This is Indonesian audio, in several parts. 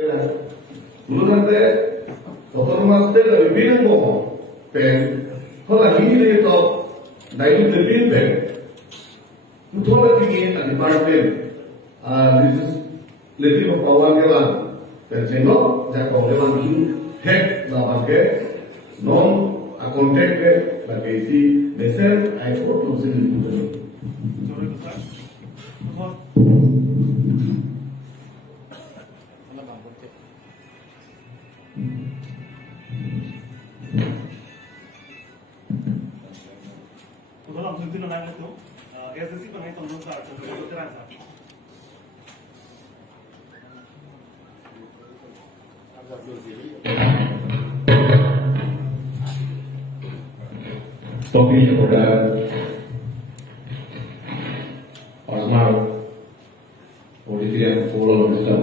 Durante otonomas de la vivienda, pen, con la línea de top, daí de vivienda, toda a tinggi department, this is little of power level, terjeno, jauh level itu head lawan ke, non akuntek ke, lagi si besar, ayo tu sini tu. Dalam sudut nolak itu, SSC pengen tolong saya contoh terang saya. Topik kepada Osmar, Politician Forum Minister,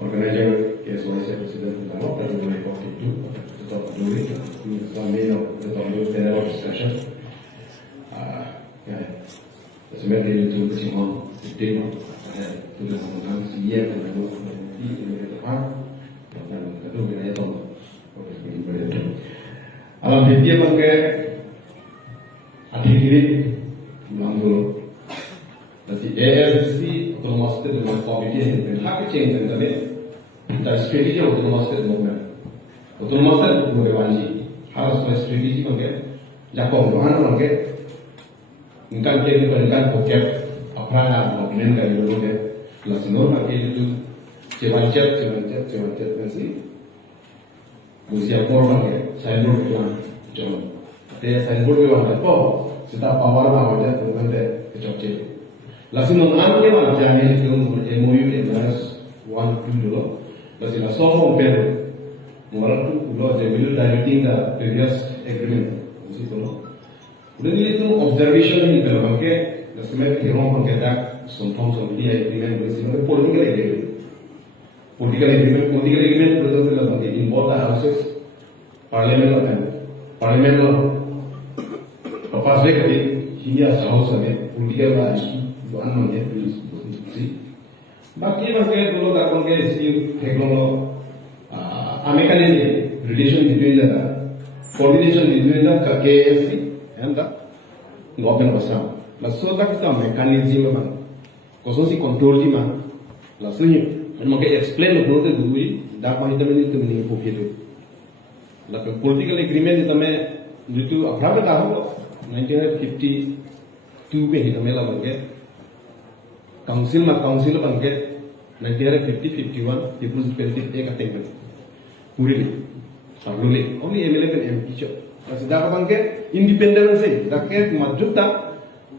Organizer, Vice President Utama, dan mulai waktu itu tetap peduli, sambil tetap general discussion. Sebenarnya itu semua tema itu tentang siap dan di depan dan itu wilayah tahu. Alam dia pakai hati-hati bilang dulu. Jadi ALC otomatis dengan komite yang hak change dan tadi kita strategi otomatis dengan otomatis boleh wajib harus strategi pakai jakong mana pakai ingkan jadi berikan bokep apa dokumen dari dulu deh langsung pakai itu cepat nanti usia korban ya signboard bilang jangan dia signboard bilang apa setiap awal awalnya bukan deh kecocok langsung mengambil mana jangan itu MOU yang harus 1-2 dulu langsung langsung ber muara tu dulu jadi dulu dari the previous agreement usia dulu udah itu observation ini kalau pakai sebenarnya hirong pakai tak sometimes dia agreement bersih political agreement betul betul pakai involve the houses parliament lo pas dek di hingga house ada political isu doan mana sih bagi pakai dulu tak pakai si teknologi American relation between the coordination between the KFC and the government bersama. Lalu kita mekanisme mana, khusus si kontrol di mana. Lalu mereka explain dulu tu dulu, dah macam itu mending kopi tu. Lalu political agreement itu apa tahu 1952 ni kita mela bangke. Council bangke 1950-51 People's Benefit एक अटेंगल पूरी सबलोले only MLA and MP चो ऐसे dah bangke independence से dah के मजबूता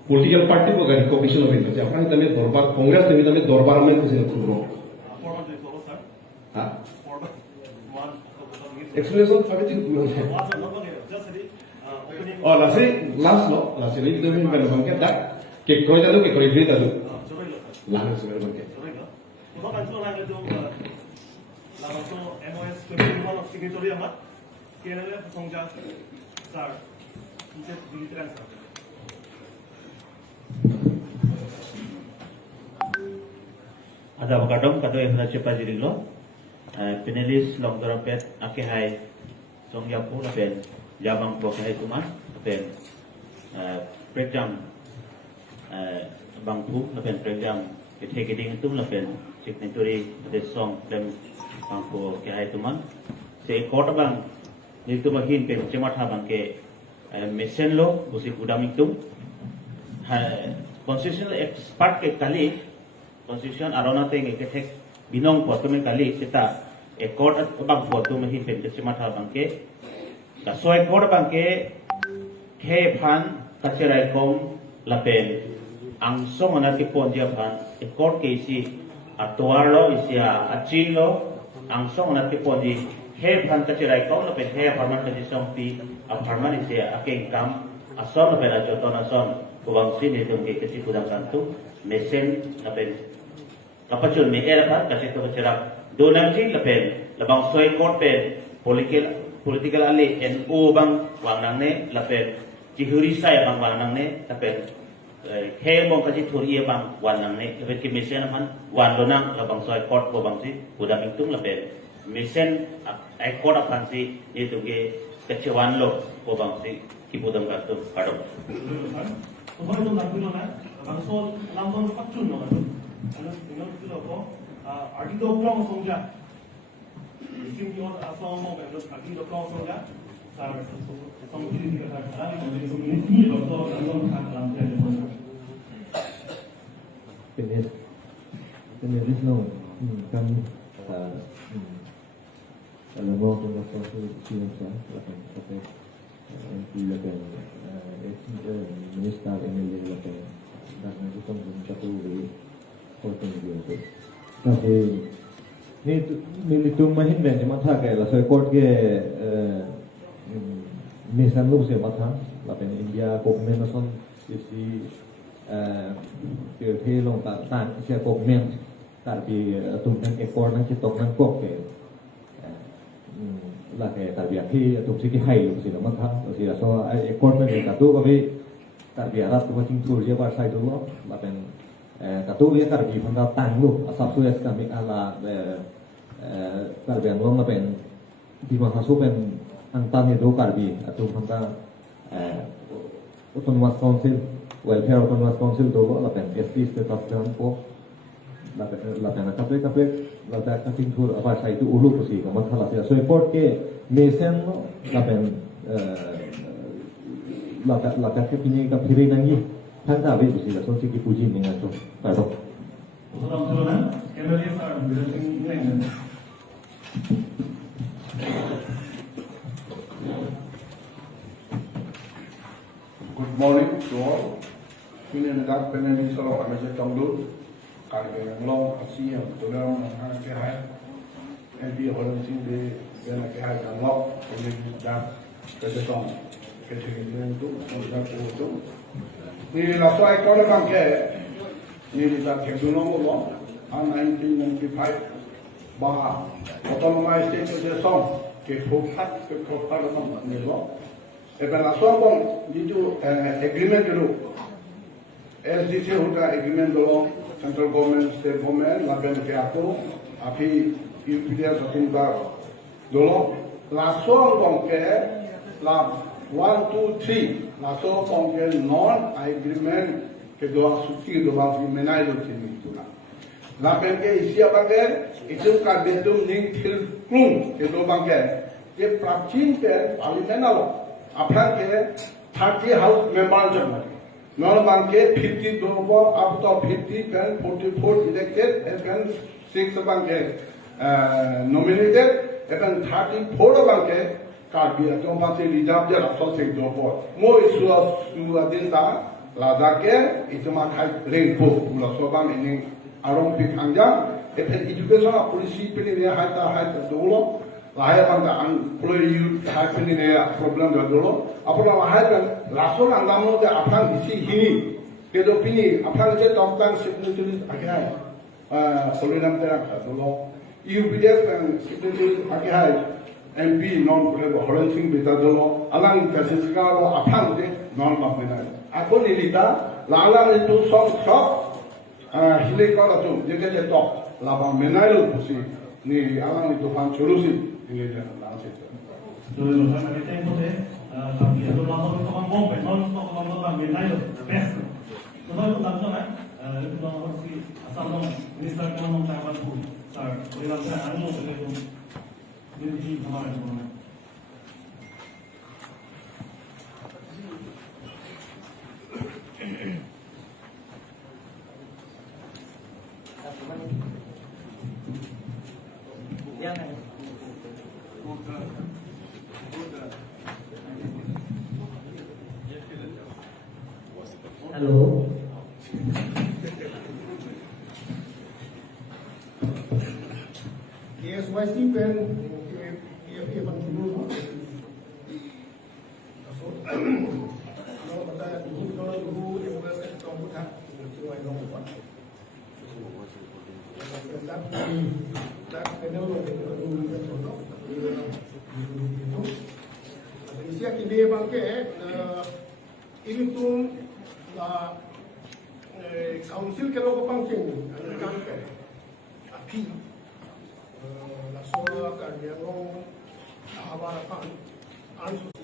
political party को अगर recognition हो गई तो अपना kita में दरबार कांग्रेस में kita में दरबार में कुछ नहीं करो हाँ explanation apa sih oh last ini kita में पहले bangke dah के कोई तालु के कोई भी तालु लाने से बangke Untuk kan soal itu, lalu tu MoS kemudian signatory amat, kerana pengguna sar, ini digital sar. Ada kadang yang nak cepat jadi lo, penulis long dompet akhir hai, song yapu lapen, jabang bokai kuman lapen, breakdown, bangku lapen breakdown, ketinggian itu lapen. Signatory the song dan bangko kaya teman se kota bang itu makin pen cematha bang ke mesin lo usi kudam itu constitutional expert ke kali constitution arona te ke tek binong potome kali kita ekor bang foto makin pen cematha bang ke ka so ekor bang ke he phan kacherai kom lapen angso manati ponja phan ekor ke si atuar lo isia acil lo angsong nanti podi he banta cerai kau lo he aparman kaji sompi aparman isia akeng kam ason lo pela joton ason kubang sini itu ke kesi kudang kantu mesin apen kapacul me era kan kasi to cerak donam jing lapen labang soy court pen political ali NO bang wanang ne lapen jihuri sai bang wanang ne lapen he mo kasi turi bang wan nang ne recognition man wan lo nang labang soy court bo bang si udang itung lape mission ai court apan si itu ge kecewan lo bo bang si kibudam kartu kado 그거는 나쁘잖아. 방송 남성 faktur no kan. Ano tinggal kita ko artikel plong songja. Sim yo asal mo kan artikel plong songja. Sar song kiri kita kan ni song ni lo to namong kan lam ya. Penulis no kan kalau mau dengan proses siapa akan sampai dilakukan minister MLA lakukan dan itu kan satu dari portfolio itu. Tapi ini itu mahin banyak mata kayak lah soal court ke misalnya lu siapa mata, lakukan India government nason isiที่ลงต่างๆเชื่อกบเมียนแต่ที่ตรงนั้นเอกอร์นั้นที่ตกนั้นกบเกหลักแต่แบบที่ตรงที่ให้ลูกศิษย์มันทำลูกศิษย์说เอกอร์มันเป็นกระตุ้นก็ไม่แต่แบบรับตัวจริงทุเรียกว่าใช่ตัวล้อมาเป็นกระตุ้นเรียกแต่แบบมันก็ตั้งลูกอาศัยสุดท้ายก็มีอะไรแต่แบบล้มมาเป็นที่มันทำสู้เป็นอันตั้งอยู่กับแบบตัวมันก็autonomous council welfare autonomous council dulu lapen ST status dan po lapen KPK lapen kating tur apa saya itu ulu kusi kamu salah saya so report ke mesen lapen lapen ke punya ke piri nangi tanda be kusi lah so sih puji dengan tu baru Salam MLA sar bilang ini. Good morning to all. Ini negara penerima selalu kami sedang dulu. Karena yang long asyik tu orang nak kehai, MP orang sini dia nak kehai dan long, kemudian dah kesetong, kecenderungan tu, kemudian tu. Ini lasu ekor orang ke, ini kita kedua long, 1995 bah, autonomous state kesetong, kekopat orang ni long. Even lasu orang itu agreement dulu. SDC होगा एग्रीमेंट दो central government state government लाबेन के आतो अभी यूपीडीएस अतिन का दो लासो कौन के लाब 1 2 3 लासो कौन के नॉन एग्रीमेंट के दो सुची दो बात मेनाई लो थी निकुला लाबेन के इसी अब के इचुम का बेतुम निंग थिल क्रूं के दो बांके ये प्राचीन के पार्लियामेंट आलो अपना के 30 हाउस मेंबर जब non-bank 50 dobo up to 50 then 44 elected and then 6 bank nominated and 34 bank card be a don't say reserve just so 6 dobo more is to adinda la dake ituma kai rainbow la so ba meaning arong pi khangja and education policy pe ni haita dolo lahir bangda employee youth happening problem dolo apna lahir lason angamo de apang isi hini kedo pini apang je tongtang signatories agai solinam tera dolo UPDF and signatories agai MP non horan sing beta dolo alang kasisika lo apang de non mapena ako nilita lalang itu song shop hile ko tu je je to labang menailo pusi ni alang itu pan cholusi ini langsung Dulu sama kita yang boleh tapi itu langsung itu kan bomba, non itu kan bomba menai best. Kalau itu langsung itu langsung si asal nom minister kan nom Taiwan pun, sar, kalau langsung anu itu ini kemarin itu. Halo. Yes, YC pen EFA pan dulu. So, kalau kata dulu kalau dulu yang berasa kamu tak, cuma yang kamu buat. Tak kenal dulu yang contoh. Isi kini bangke ini tu la council ke lo pang king ano kan ke aki la sola ka dia ngong hawara pan ansu